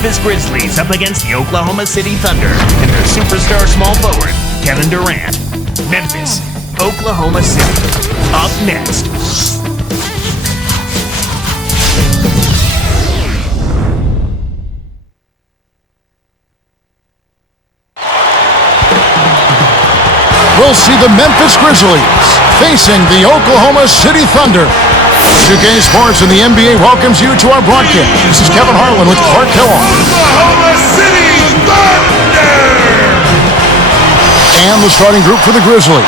Memphis Grizzlies up against the Oklahoma City Thunder and their superstar small forward, Kevin Durant. Memphis, Oklahoma City. Up next. We'll see the Memphis Grizzlies facing the Oklahoma City Thunder. 2K Sports and the NBA welcomes you to our broadcast. This is Kevin Harlan with Clark Kellogg. Oklahoma City Thunder! And the starting group for the Grizzlies.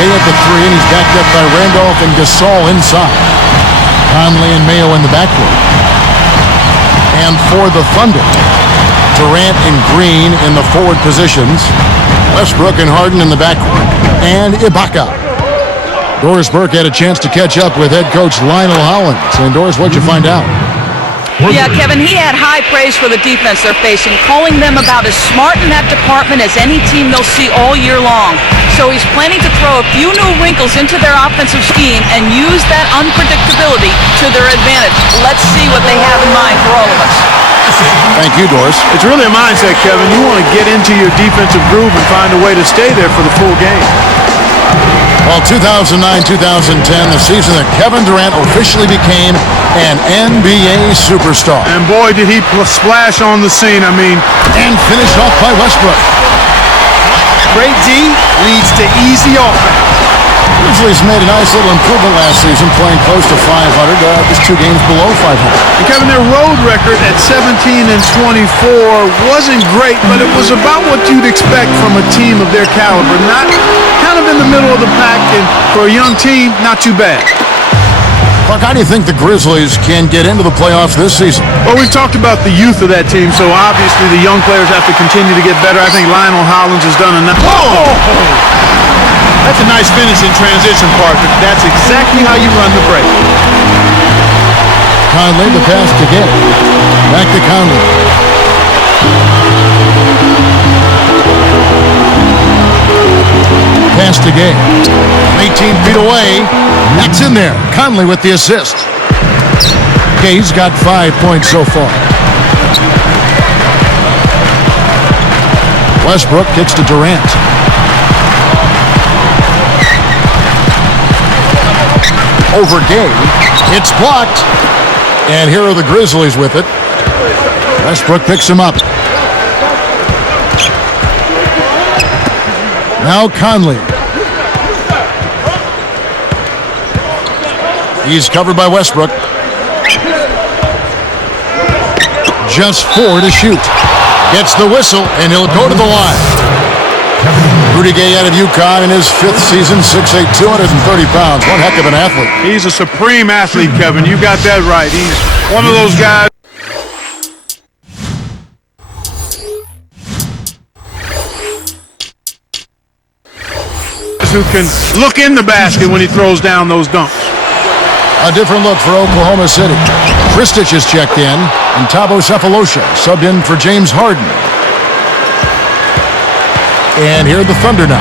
Gay at the three, and he's backed up by Randolph and Gasol inside. Conley and Mayo in the backcourt. And for the Thunder, Durant and Green in the forward positions. Westbrook and Harden in the backcourt. And Ibaka. Doris Burke had a chance to catch up with head coach Lionel Hollins. And Doris, what'd you find out? Yeah, Kevin, he had high praise for the defense they're facing, calling them about as smart in that department as any team they'll see all year long. So he's planning to throw a few new wrinkles into their offensive scheme and use that unpredictability to their advantage. Let's see what they have in mind for all of us. Thank you, Doris. It's really a mindset, Kevin. You want to get into your defensive groove and find a way to stay there for the full game. Well, 2009-2010, the season that Kevin Durant officially became an NBA superstar. And boy, did he splash on the scene, And finished off by Westbrook. Great D leads to easy offense. Grizzlies made a nice little improvement last season, playing close to 500, just 2 games below 500. And Kevin, their road record at 17-24 wasn't great, but it was about what you'd expect from a team of their caliber. Not kind of in the middle of the pack, and for a young team, not too bad. Clark, how do you think the Grizzlies can get into the playoffs this season? Well, we've talked about the youth of that team, so obviously the young players have to continue to get better. I think Lionel Hollins has done enough. That's a nice finish in transition, Parker. That's exactly how you run the break. Conley, the pass to Gay. Back to Conley. Pass to Gay. 18 feet away. That's in there. Conley with the assist. Gay's got 5 points so far. Westbrook kicks to Durant. Over Gay. It's blocked. And here are the Grizzlies with it. Westbrook picks him up. Now Conley. He's covered by Westbrook. Just 4 to shoot. Gets the whistle, and he'll go to the line. Rudy Gay out of UConn in his 5th season, 6'8", 230 pounds. One heck of an athlete. He's a supreme athlete, Kevin. You got that right. He's one of those guys who can look in the basket when he throws down those dunks. A different look for Oklahoma City. Kristich is checked in, and Thabo Sefolosha subbed in for James Harden. And here are the Thunder now.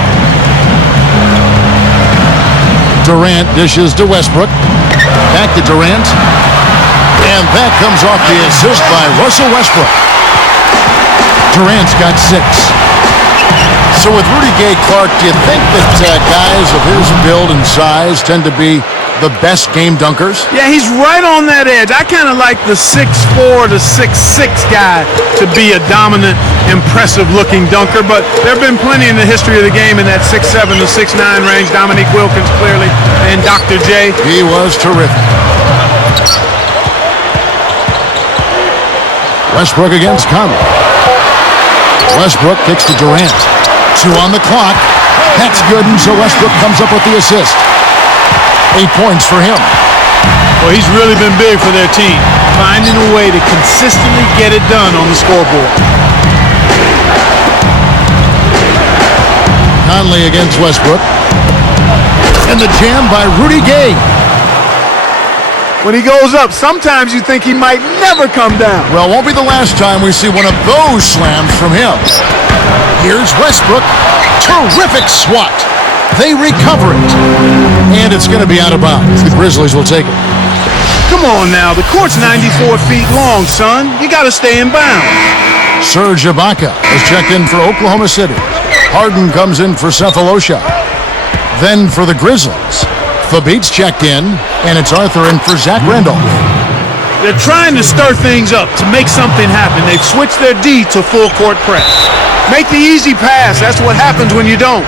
Durant dishes to Westbrook. Back to Durant. And that comes off the assist by Russell Westbrook. Durant's got 6. So with Rudy Gay, Clark, do you think that guys of his build and size tend to be the best game dunkers? Yeah, he's right on that edge. I kind of like the 6'4" to 6'6" guy to be a dominant, impressive-looking dunker, but there have been plenty in the history of the game in that 6'7" to 6'9" range. Dominique Wilkins, clearly, and Dr. J. He was terrific. Westbrook against Conley. Westbrook kicks to Durant. 2 on the clock. That's good, and so Westbrook comes up with the assist. 8 points for him. Well, he's really been big for their team, finding a way to consistently get it done on the scoreboard. Conley against Westbrook. And the jam by Rudy Gay. When he goes up, sometimes you think he might never come down. Well, won't be the last time we see one of those slams from him. Here's Westbrook. Terrific swat. They recover it. And it's going to be out of bounds. The Grizzlies will take it. Come on now, the court's 94 feet long, son. You gotta stay in bounds. Serge Ibaka is checked in for Oklahoma City. Harden comes in for Cephalosha. Then for the Grizzlies, Fabit's checked in, and it's Arthur in for Zach Randolph. They're trying to stir things up to make something happen. They've switched their D to full court press. Make the easy pass. That's what happens when you don't.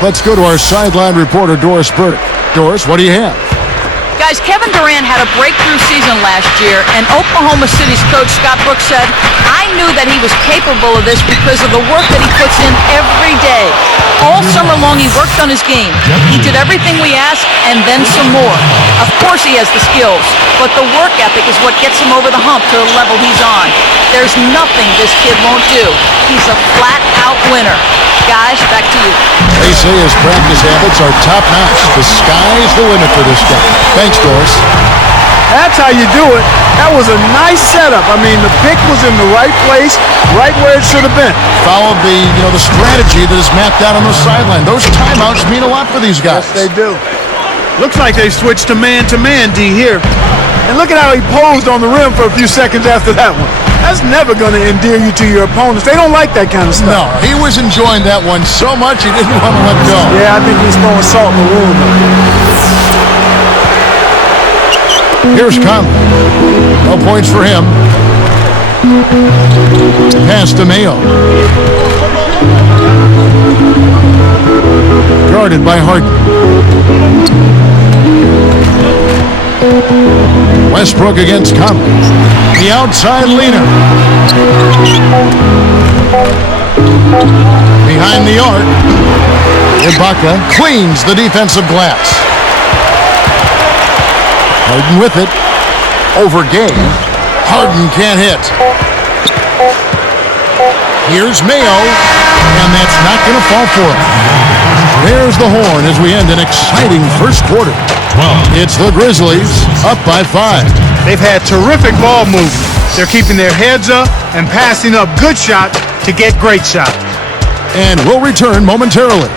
Let's go to our sideline reporter, Doris Burdick. Doris, what do you have? Guys, Kevin Durant had a breakthrough season last year, and Oklahoma City's coach, Scott Brooks, said, I knew that he was capable of this because of the work that he puts in every day. All summer long, he worked on his game. He did everything we asked, and then some more. Of course he has the skills, but the work ethic is what gets him over the hump to the level he's on. There's nothing this kid won't do. He's a flat-out winner. Guys, back to you. They say his practice habits are top-notch. The sky's the limit for this guy. Thanks, Doris. That's how you do it. That was a nice setup. I mean, the pick was in the right place, right where it should have been. Followed the strategy that is mapped out on the sideline. Those timeouts mean a lot for these guys. Yes, they do. Looks like they switched to man D here. And look at how he posed on the rim for a few seconds after that one. That's never going to endear you to your opponents. They don't like that kind of stuff. No, he was enjoying that one so much he didn't want to let go. Yeah, I think he's throwing salt in the wound. Here's Conley. No points for him. Pass to Mayo. Guarded by Harden. Westbrook against Conley. The outside leaner. Behind the arc. Ibaka cleans the defensive glass. Harden with it. Over Gay. Harden can't hit. Here's Mayo. And that's not going to fall for him. There's the horn as we end an exciting first quarter. It's the Grizzlies up by 5. They've had terrific ball movement. They're keeping their heads up and passing up good shots to get great shots. And we'll return momentarily.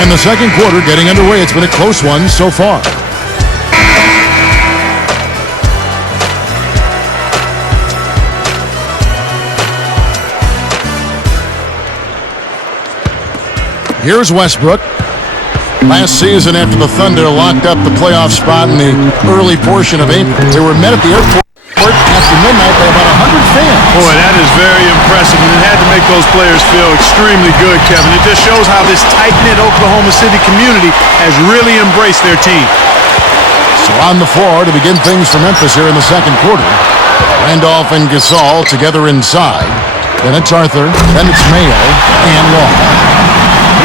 And the second quarter getting underway. It's been a close one so far. Here's Westbrook. Last season, after the Thunder locked up the playoff spot in the early portion of April, they were met at the airport after midnight by about 100 fans. Boy, that is very impressive, and it had to make those players feel extremely good, Kevin. It just shows how this tight-knit Oklahoma City community has really embraced their team. So on the floor to begin things for Memphis here in the second quarter. Randolph and Gasol together inside. Then it's Arthur, then it's Mayo, and Long.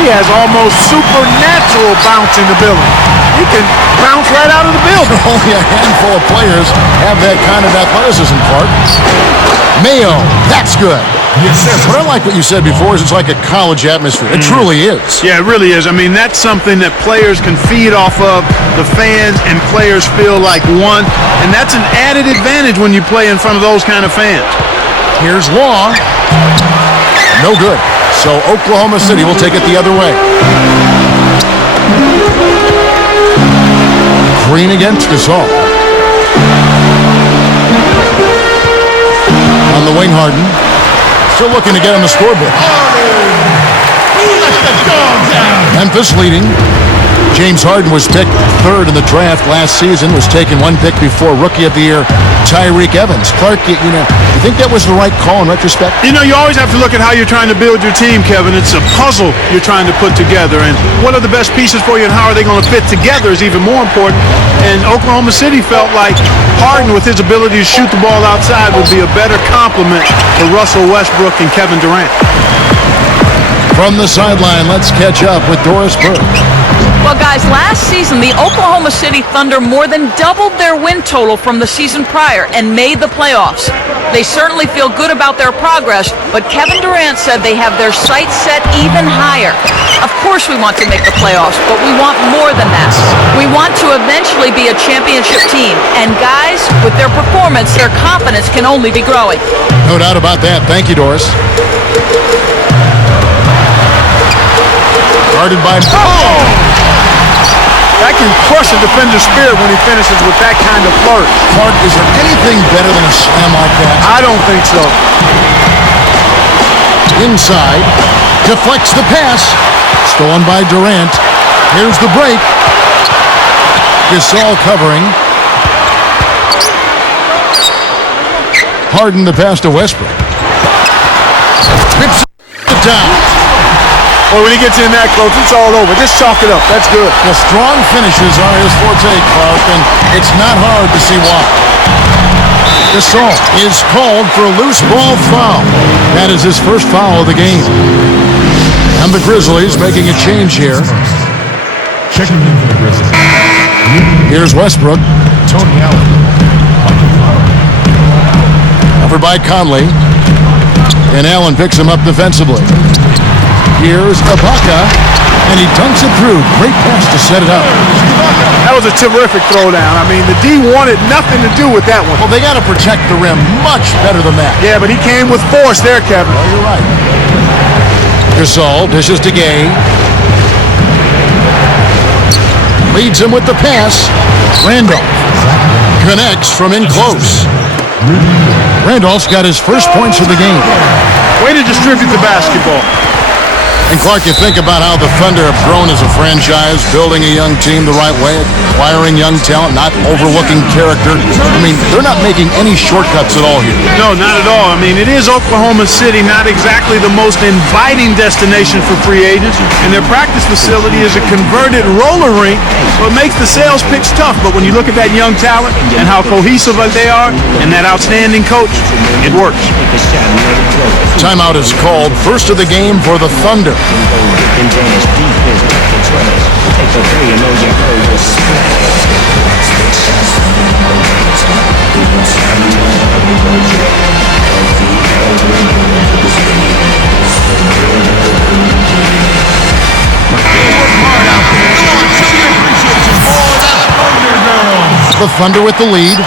He has almost supernatural bouncing ability. He can bounce right out of the building. Only a handful of players have that kind of athleticism, Clark. Mayo, that's good. Yes, sir. What I like what you said before is it's like a college atmosphere. It truly is. Yeah, it really is. I mean, that's something that players can feed off of. The fans and players feel like one. And that's an added advantage when you play in front of those kind of fans. Here's Law. No good. So Oklahoma City will take it the other way. Green against Gasol. On the wing, Harden. Still looking to get on the scoreboard. Memphis leading. James Harden was picked third in the draft last season, was taken one pick before Rookie of the Year Tyreke Evans. Clark, you think that was the right call in retrospect? You know, you always have to look at how you're trying to build your team, Kevin. It's a puzzle you're trying to put together, and what are the best pieces for you and how are they going to fit together is even more important. And Oklahoma City felt like Harden, with his ability to shoot the ball outside, would be a better complement to Russell Westbrook and Kevin Durant. From the sideline, let's catch up with Doris Burke. Well, guys, last season, the Oklahoma City Thunder more than doubled their win total from the season prior and made the playoffs. They certainly feel good about their progress, but Kevin Durant said they have their sights set even higher. Of course we want to make the playoffs, but we want more than that. We want to eventually be a championship team. And guys, with their performance, their confidence can only be growing. No doubt about that. Thank you, Doris. Guarded by... That can crush a defender's spirit when he finishes with that kind of flourish. Clark, is there anything better than a slam like that? I don't think so. Inside, deflects the pass. Stolen by Durant. Here's the break. Gasol covering. Harden the pass to Westbrook. Trips it down. Well, when he gets in that close, it's all over. Just chalk it up. That's good. The strong finishes are his forte, Clark, and it's not hard to see why. Gasol is called for a loose ball foul. That is his first foul of the game. And the Grizzlies making a change here. Checking in for the Grizzlies. Here's Westbrook. Tony Allen. Covered by Conley. And Allen picks him up defensively. Here's Ibaka, and he dunks it through. Great pass to set it up. That was a terrific throwdown. I mean, the D wanted nothing to do with that one. Well, they got to protect the rim much better than that. Yeah, but he came with force there, Kevin. Oh, you're right. Gasol dishes to Gay. Leads him with the pass. Randolph connects from in close. Randolph's got his first points of the game. Way to distribute the basketball. And Clark, you think about how the Thunder have grown as a franchise, building a young team the right way, acquiring young talent, not overlooking character. I mean, they're not making any shortcuts at all here. No, not at all. I mean, it is Oklahoma City, not exactly the most inviting destination for free agents, and their practice facility is a converted roller rink, so it makes the sales pitch tough. But when you look at that young talent and how cohesive they are, and that outstanding coach, it works. Timeout is called. First of the game for the Thunder. The Thunder with the lead.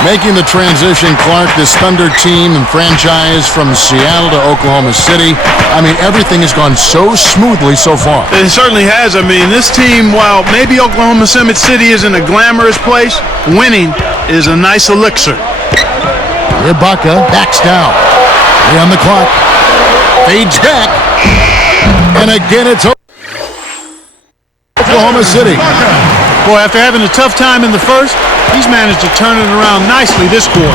Making the transition, Clark, this Thunder team and franchise from Seattle to Oklahoma City. I mean, everything has gone so smoothly so far. It certainly has. I mean, this team, while maybe Oklahoma City isn't a glamorous place, winning is a nice elixir. Ibaka backs down. 3 on the clock. Fades back. And again, it's Oklahoma City. Boy, after having a tough time in the first, he's managed to turn it around nicely this quarter.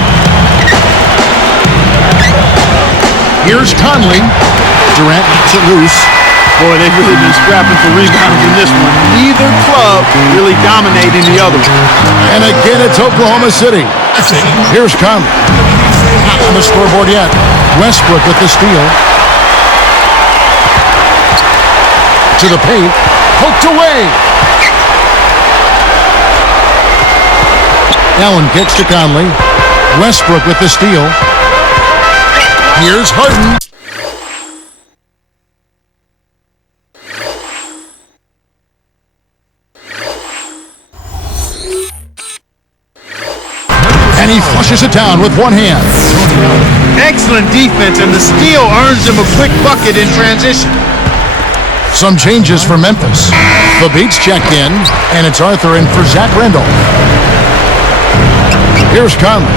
Here's Conley. Durant gets it loose. Boy, they've really been scrapping for rebounds in this one. Neither club really dominating the other. And again, it's Oklahoma City. Here's Conley. Not on the scoreboard yet. Westbrook with the steal. To the paint. Poked away. Allen kicks to Conley. Westbrook with the steal. Here's Harden. And he flushes it down with one hand. Excellent defense, and the steal earns him a quick bucket in transition. Some changes for Memphis. The Beats checked in, and it's Arthur in for Zach Randolph. Here's Conley.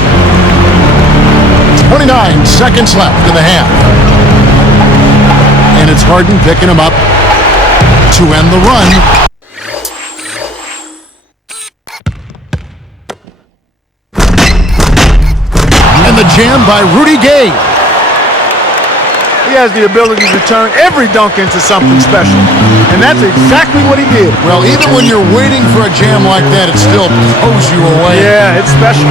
29 seconds left in the half. And it's Harden picking him up to end the run. And the jam by Rudy Gay. He has the ability to turn every dunk into something special. And that's exactly what he did. Well, even when you're waiting for a jam like that, it still pulls you away. Yeah, it's special.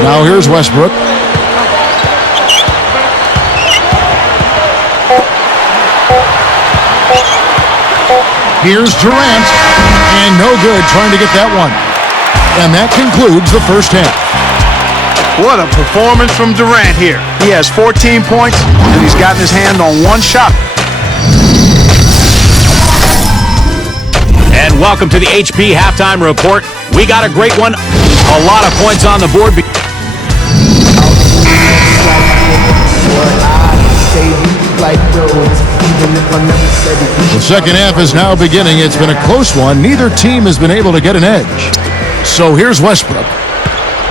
Now here's Here's Durant, and no good trying to get that one. And that concludes the first half. What a performance from Durant here. He has 14 points, and he's gotten his hand on one shot. And welcome to the HP Halftime Report. We got a great one. A lot of points on the board. The second half is now beginning. It's been a close one. Neither team has been able to get an edge. So here's Westbrook.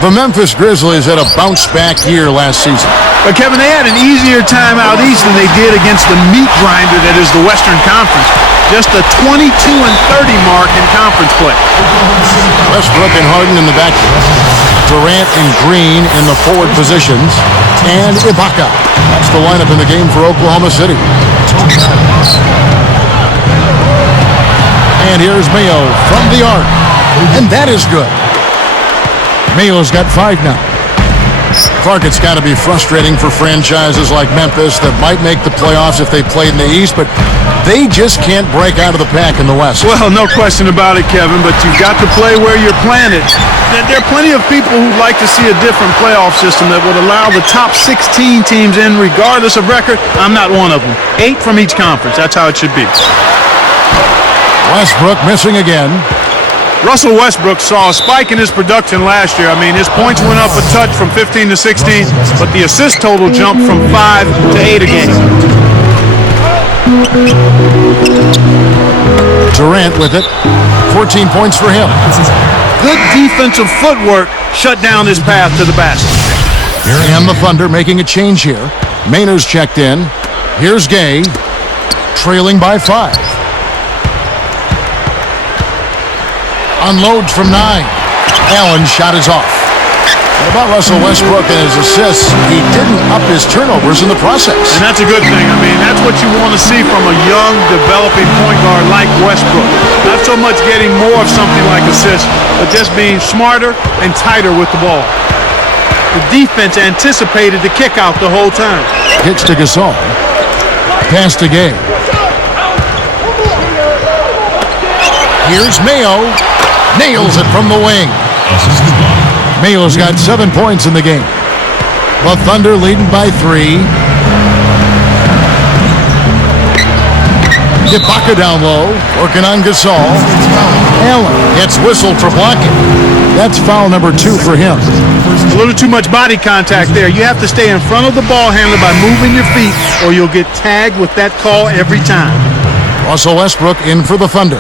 The Memphis Grizzlies had a bounce-back year last season. But, Kevin, they had an easier time out east than they did against the meat grinder that is the Western Conference. Just a 22-30 mark in conference play. Westbrook and Harden in the backcourt. Durant and Green in the forward positions. And Ibaka. That's the lineup in the game for Oklahoma City. And here's Mayo from the arc. And that is good. Mayo's got 5 now. Clark, it's got to be frustrating for franchises like Memphis that might make the playoffs if they played in the East, but they just can't break out of the pack in the West. Well, no question about it, Kevin, but you've got to play where you're planted. There are plenty of people who'd like to see a different playoff system that would allow the top 16 teams in regardless of record. I'm not one of them. 8 from each conference. That's how it should be. Westbrook missing again. Russell Westbrook saw a spike in his production last year. I mean, his points went up a touch from 15 to 16, but the assist total jumped from 5 to 8 a game. Durant with it. 14 points for him. Good defensive footwork shut down his path to the basket. And the Thunder making a change here. Maynard's checked in. Here's Gay, trailing by 5. Unloads from 9. Allen's shot is off. What about Russell Westbrook and his assists? He didn't up his turnovers in the process. And that's a good thing. I mean, that's what you want to see from a young, developing point guard like Westbrook. Not so much getting more of something like assists, but just being smarter and tighter with the ball. The defense anticipated the kick out the whole time. Kicks to Gasol. Pass to Gay. Here's Mayo. Nails it from the wing. Mayo's got 7 points in the game. The Thunder leading by 3. Ibaka down low, working on Gasol. Allen gets whistled for blocking. That's foul number 2 for him. A little too much body contact there. You have to stay in front of the ball handler by moving your feet, or you'll get tagged with that call every time. Russell Westbrook in for the Thunder.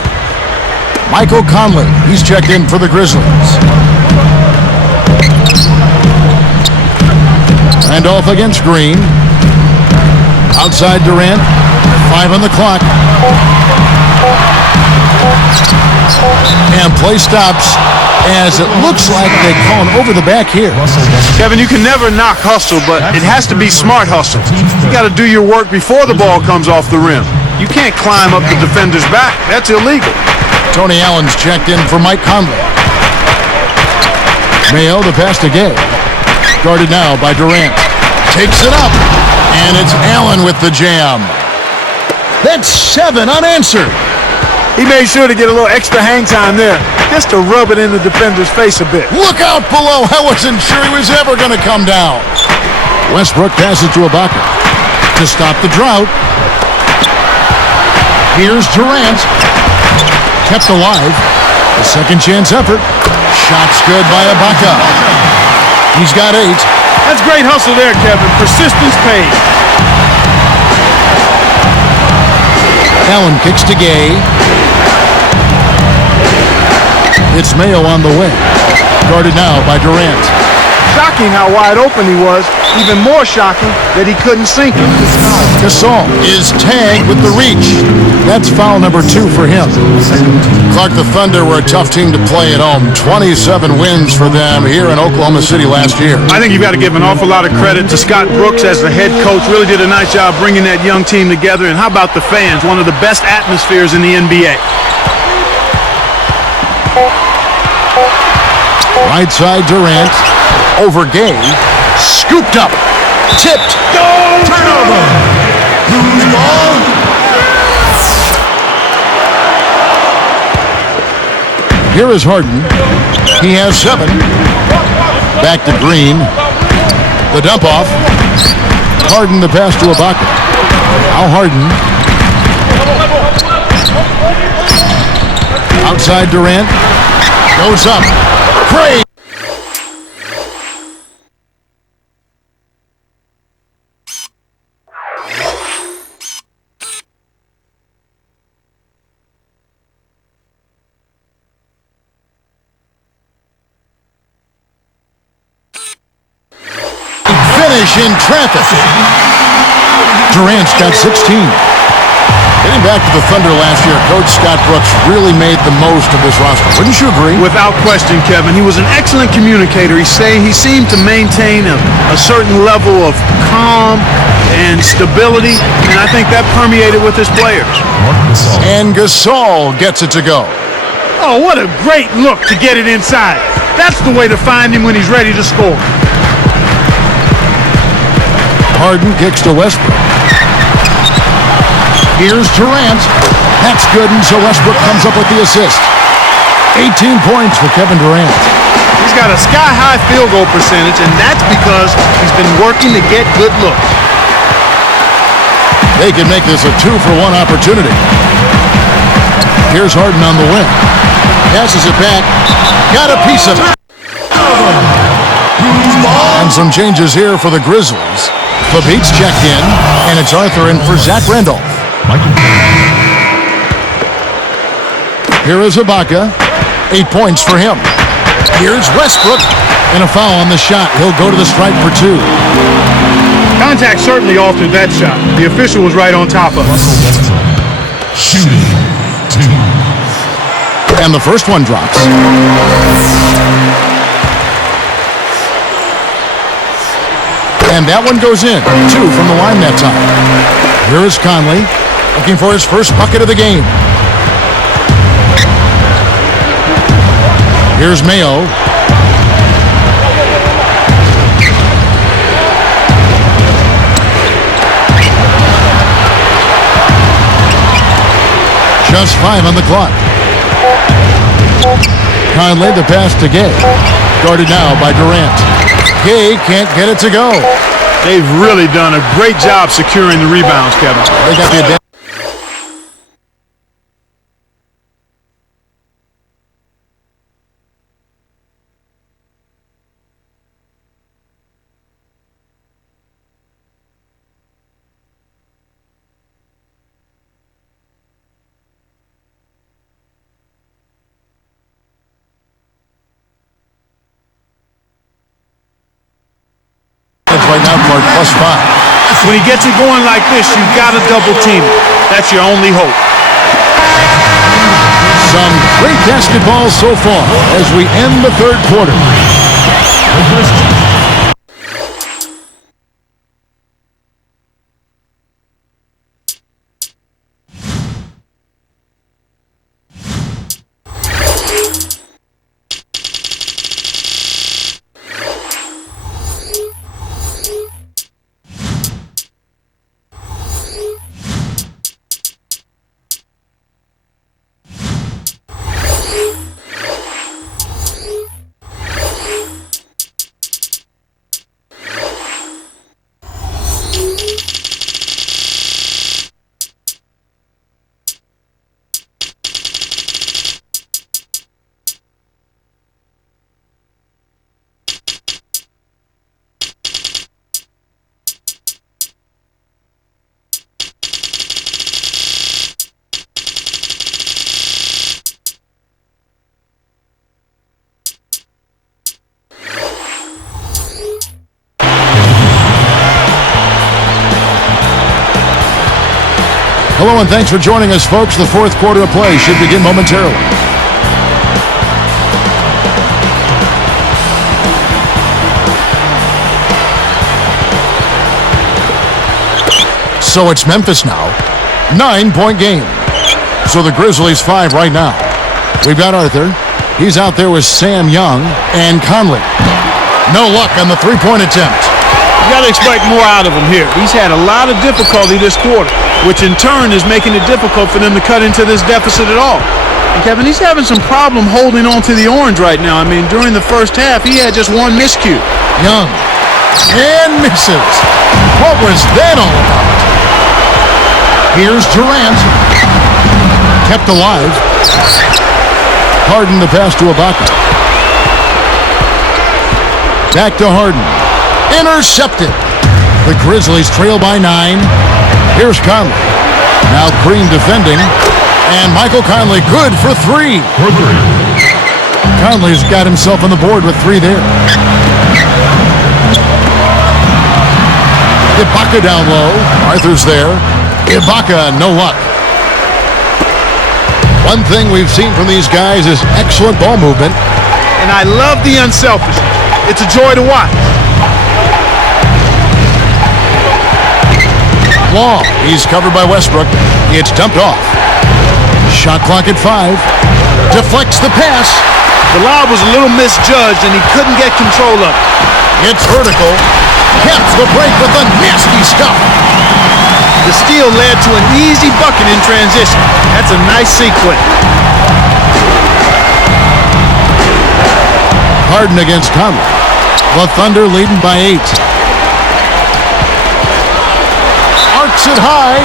Michael Conley, he's checked in for the Grizzlies. Randolph against Green. Outside Durant. 5 on the clock. And play stops as it looks like they call an over the back here. Kevin, you can never knock hustle, but it has to be smart hustle. You got to do your work before the ball comes off the rim. You can't climb up the defender's back. That's illegal. Tony Allen's checked in for Mike Conley. Mayo, the pass to Gay. Guarded now by Durant. Takes it up. And it's Allen with the jam. That's 7 unanswered. He made sure to get a little extra hang time there, just to rub it in the defender's face a bit. Look out below. I wasn't sure he was ever going to come down. Westbrook passes to Ibaka to stop the drought. Here's Durant. Kept alive. A second chance effort. Shot's good by Ibaka. He's got 8. That's great hustle there, Kevin. Persistence pays. Allen kicks to Gay. It's Mayo on the way. Guarded now by Durant. Shocking how wide open he was. Even more shocking that he couldn't sink it. Gasol is tagged with the reach. That's foul number 2 for him. Clark, the Thunder were a tough team to play at home. 27 wins for them here in Oklahoma City last year. I think you've got to give an awful lot of credit to Scott Brooks as the head coach. Really did a nice job bringing that young team together. And how about the fans? One of the best atmospheres in the NBA. Right side Durant. Over Gay. Scooped up. Tipped. Turnover. Lose ball. Here is Harden. He has 7. Back to Green. The dump off. Harden the pass to Ibaka. Now Harden. Outside Durant. Goes up. Craig. Finish in traffic. Durant's got 16. Getting back to the Thunder last year, Coach Scott Brooks really made the most of this roster. Wouldn't you agree? Without question, Kevin. He was an excellent communicator. He seemed to maintain a certain level of calm and stability, and I think that permeated with his players. And Gasol gets it to go. Oh, what a great look to get it inside. That's the way to find him when he's ready to score. Harden kicks to Westbrook. Here's Durant. That's good, and so Westbrook comes up with the assist. 18 points for Kevin Durant. He's got a sky-high field goal percentage, and that's because he's been working to get good looks. They can make this a 2-for-1 opportunity. Here's Harden on the wing. Passes it back. Got a piece of it. And some changes here for the Grizzlies. Fabit's checked in, and it's Arthur in for Zach Randolph. Here is Ibaka. 8 points for him. Here's Westbrook. And a foul on the shot. He'll go to the stripe for 2. Contact certainly altered that shot. The official was right on top of it. Shooting 2. And the first one drops. And that one goes in. 2 from the line that time. Here is Conley, looking for his first bucket of the game. Here's Mayo. Just 5 on the clock. Conley, the pass to Gay. Guarded now by Durant. Gay can't get it to go. They've really done a great job securing the rebounds, Kevin. They got the advantage. Right now, Clark, +5. When he gets it going like this, you've got to double team it. That's your only hope. Some great basketball so far as we end the third quarter. Hello and thanks for joining us, folks. The fourth quarter of play should begin momentarily. So it's Memphis now. 9-point game. So the Grizzlies 5 right now. We've got Arthur. He's out there with Sam Young and Conley. No luck on the three-point attempt. You got to expect more out of him here. He's had a lot of difficulty this quarter, which in turn is making it difficult for them to cut into this deficit at all. And Kevin, he's having some problem holding on to the orange right now. I mean, during the first half, he had just one miscue. Young. And misses. What was that all about? Here's Durant. Kept alive. Harden the pass to Ibaka. Back to Harden. Intercepted. The Grizzlies trail by 9. Here's Conley. Now Green defending. And Michael Conley good for 3. For 3. Conley's got himself on the board with 3 there. Ibaka down low. Arthur's there. Ibaka, no luck. One thing we've seen from these guys is excellent ball movement. And I love the unselfishness. It's a joy to watch. Long. He's covered by Westbrook. It's dumped off. Shot clock at 5. Deflects the pass. The lob was a little misjudged, and he couldn't get control of it. It's vertical. Kept the break with a nasty stuff. The steal led to an easy bucket in transition. That's a nice sequence. Harden against Conley. The Thunder leading by 8. Arcs it high.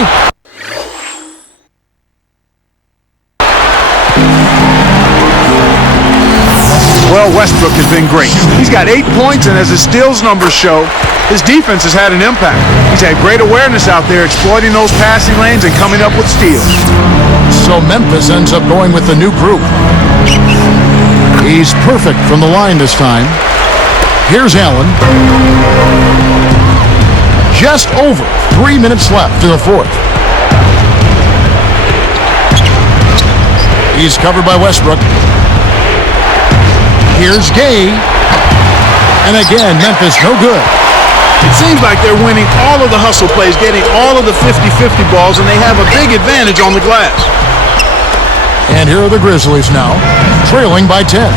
Well, Westbrook has been great. He's got 8 points, and as his steals numbers show, his defense has had an impact. He's had great awareness out there, exploiting those passing lanes and coming up with steals. So Memphis ends up going with the new group. He's perfect from the line this time. Here's Allen. Just over 3 minutes left in the 4th. He's covered by Westbrook. Here's Gay. And again, Memphis no good. It seems like they're winning all of the hustle plays, getting all of the 50-50 balls, and they have a big advantage on the glass. And here are the Grizzlies now, trailing by 10.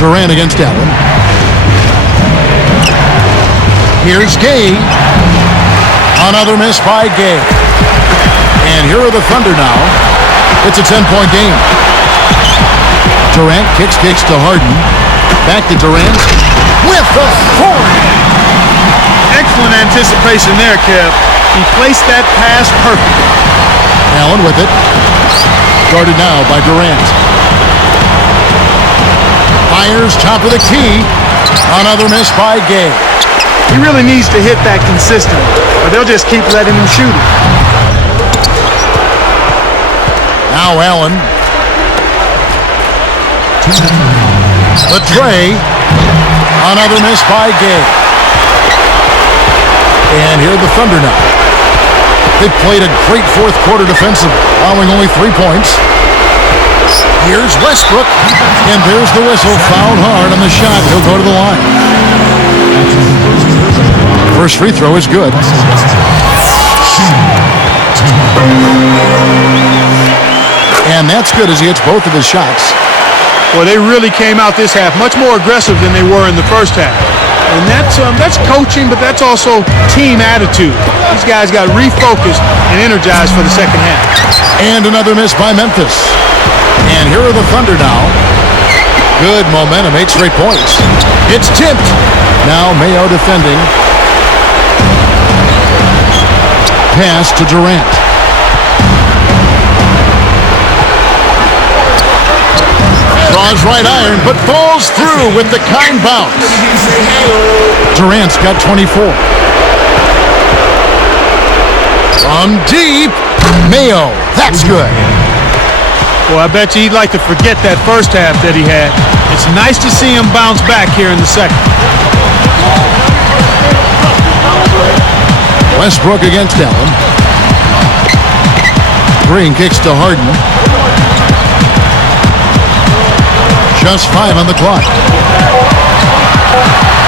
Durant against Allen. Here's Gay. Another miss by Gay. And here are the Thunder now. It's a 10-point game. Durant kicks to Harden. Back to Durant with authority. Excellent anticipation there, Kev. He placed that pass perfectly. Allen with it. Guarded now by Durant. Fires top of the key. Another miss by Gay. He really needs to hit that consistently, or they'll just keep letting him shoot it. Now Allen. The tray. Another miss by Gay. And here are the Thunder now. They played a great fourth quarter defensive, allowing only 3 points. Here's Westbrook. And there's the whistle. Fouled hard on the shot. He'll go to the line. First free throw is good. And that's good as he hits both of his shots. Well, they really came out this half much more aggressive than they were in the first half. And that's coaching, but that's also team attitude. These guys got refocused and energized for the second half. And another miss by Memphis. And here are the Thunder now. Good momentum, 8 straight points. It's tipped. Now Mayo defending. Pass to Durant. Draws right iron, but falls through with the kind bounce. Durant's got 24. From deep, Mayo. That's good. Well, I bet you he'd like to forget that first half that he had. It's nice to see him bounce back here in the second. Westbrook against Allen. Green kicks to Harden. Just 5 on the clock.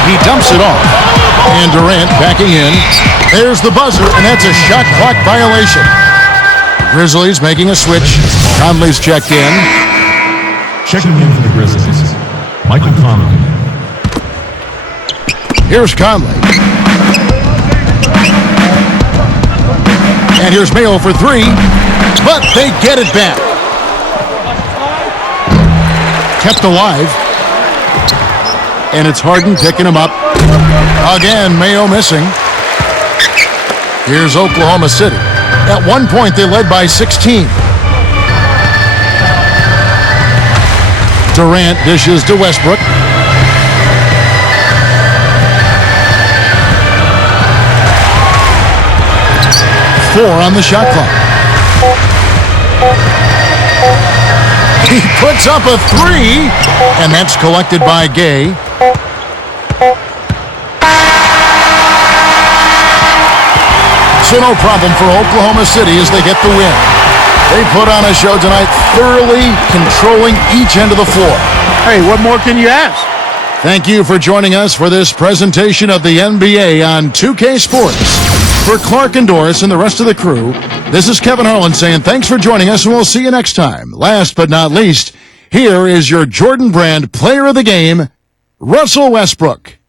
He dumps it off. And Durant backing in. There's the buzzer, and that's a shot clock violation. Grizzlies making a switch. Conley's checked in. Checking in for the Grizzlies, Michael Conley. Here's Conley. And here's Mayo for three, but they get it back. Kept alive. And it's Harden picking him up. Again, Mayo missing. Here's Oklahoma City. At one point, they led by 16. Durant dishes to Westbrook. Four on the shot clock. He puts up a three, and that's collected by Gay. So no problem for Oklahoma City as they get the win. They put on a show tonight, thoroughly controlling each end of the floor. Hey, what more can you ask? Thank you for joining us for this presentation of the NBA on 2K Sports. For Clark and Doris and the rest of the crew, this is Kevin Harlan saying thanks for joining us, and we'll see you next time. Last but not least, here is your Jordan Brand Player of the Game, Russell Westbrook.